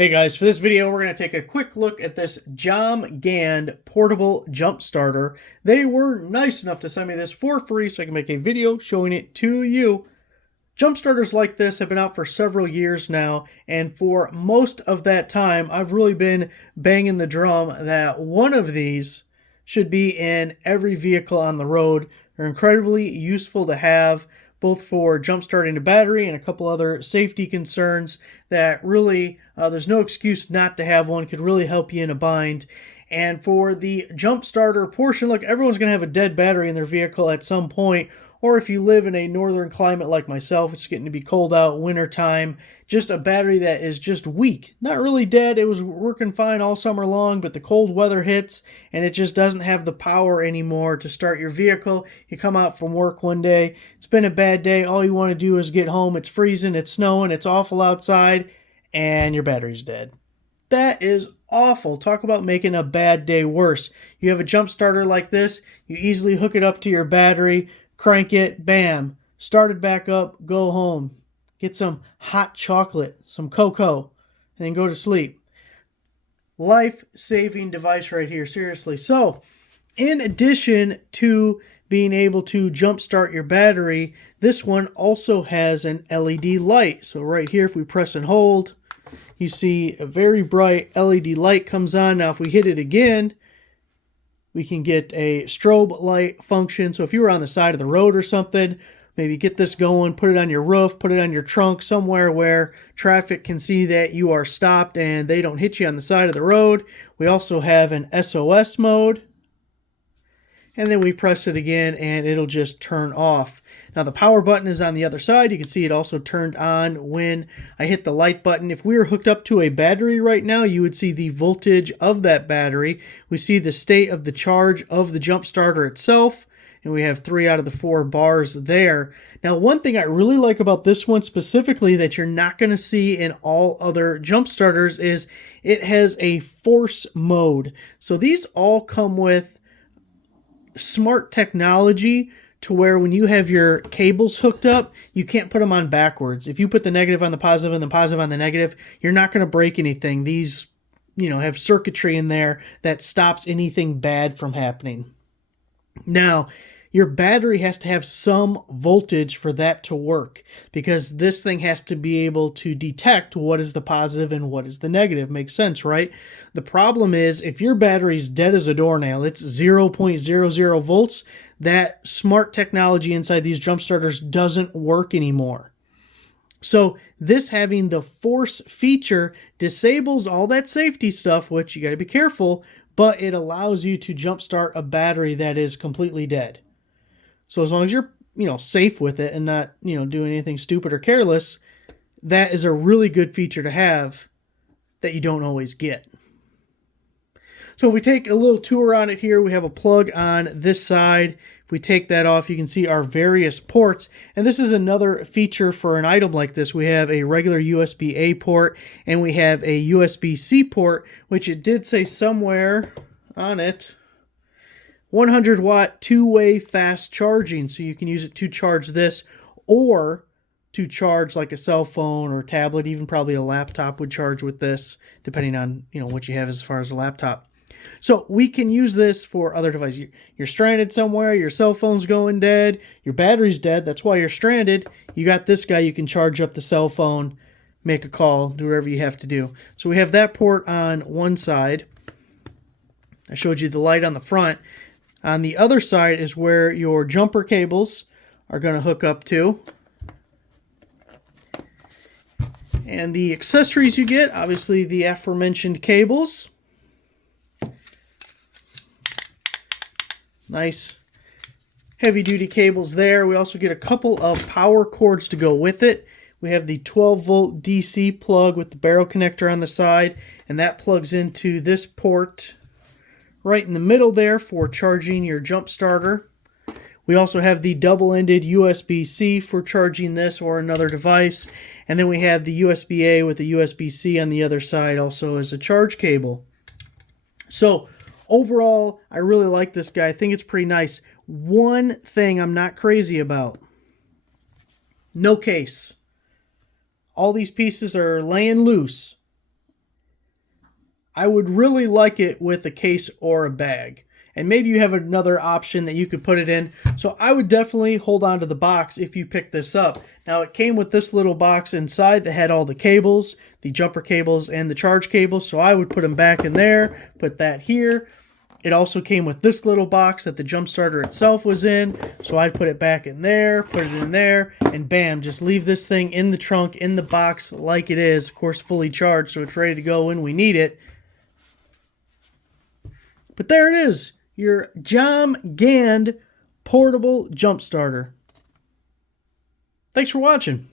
Hey guys, for this video we're going to take a quick look at this Jom Gand portable jump starter. They were nice enough to send me this for free so I can make a video showing it to you. Jump starters like this have been out for several years now, and for most of that time I've really been banging the drum that one of these should be in every vehicle on the road. They're incredibly useful to have, both for jump starting a battery and a couple other safety concerns that really there's no excuse not to have one. Could really help you in a bind. And for the jump starter portion, look, everyone's going to have a dead battery in their vehicle at some point, or if you live in a northern climate like myself, it's getting to be cold out, winter time, just a battery that is just weak. Not really dead, it was working fine all summer long, but the cold weather hits and it just doesn't have the power anymore to start your vehicle. You come out from work one day, it's been a bad day, all you want to do is get home, it's freezing, it's snowing, it's awful outside, and your battery's dead. That is awful. Talk about making a bad day worse. You have a jump starter like this, you easily hook it up to your battery, crank it, bam, start it back up, go home, get some hot chocolate, some cocoa, and then go to sleep. Life-saving device right here, seriously. So, in addition to being able to jumpstart your battery, this one also has an LED light. So right here, if we press and hold, you see a very bright LED light comes on. Now, if we hit it again, we can get a strobe light function. So if you were on the side of the road or something, maybe get this going, put it on your roof, put it on your trunk, somewhere where traffic can see that you are stopped and they don't hit you on the side of the road. We also have an SOS mode. And then we press it again and it'll just turn off. Now the power button is on the other side. You can see it also turned on when I hit the light button. If we were hooked up to a battery right now, you would see the voltage of that battery. We see the state of the charge of the jump starter itself. And we have 3 out of the 4 bars there. Now, one thing I really like about this one specifically that you're not going to see in all other jump starters is it has a force mode. So these all come with smart technology to where when you have your cables hooked up, you can't put them on backwards. If you put the negative on the positive and the positive on the negative, you're not going to break anything. These, have circuitry in there that stops anything bad from happening. Now, your battery has to have some voltage for that to work, because this thing has to be able to detect what is the positive and what is the negative. Makes sense, right? The problem is if your battery's dead as a doornail, it's 0.00 volts, that smart technology inside these jump starters doesn't work anymore. So this having the force feature disables all that safety stuff, which you got to be careful, but it allows you to jumpstart a battery that is completely dead. So as long as you're, safe with it and not, doing anything stupid or careless, that is a really good feature to have that you don't always get. So if we take a little tour on it here, we have a plug on this side. If we take that off, you can see our various ports. And this is another feature for an item like this. We have a regular USB-A port and we have a USB-C port, which it did say somewhere on it, 100 watt two-way fast charging. So you can use it to charge this or to charge like a cell phone or tablet. Even probably a laptop would charge with this, depending on what you have as far as a laptop. So we can use this for other devices. You're stranded somewhere, your cell phone's going dead, your battery's dead, that's why you're stranded. You got this guy, you can charge up the cell phone, make a call, do whatever you have to do. So we have that port on one side. I showed you the light on the front. On the other side is where your jumper cables are going to hook up to. And the accessories you get, obviously the aforementioned cables. Nice heavy duty cables there. We also get a couple of power cords to go with it. We have the 12 volt DC plug with the barrel connector on the side, and that plugs into this port right in the middle there for charging your jump starter. We also have the double-ended USB-C for charging this or another device, and then we have the USB-A with the USB-C on the other side also as a charge cable. So overall, I really like this guy. I think it's pretty nice. One thing I'm not crazy about: no case. All these pieces are laying loose I would really like it with a case or a bag. And maybe you have another option that you could put it in. So I would definitely hold on to the box if you pick this up. Now it came with this little box inside that had all the cables, the jumper cables and the charge cables. So I would put them back in there, put that here. It also came with this little box that the jump starter itself was in. So I'd put it back in there, put it in there, and bam, just leave this thing in the trunk, in the box like it is. Of course, fully charged, so it's ready to go when we need it. But there it is, your Jom Gand portable jump starter. Thanks for watching.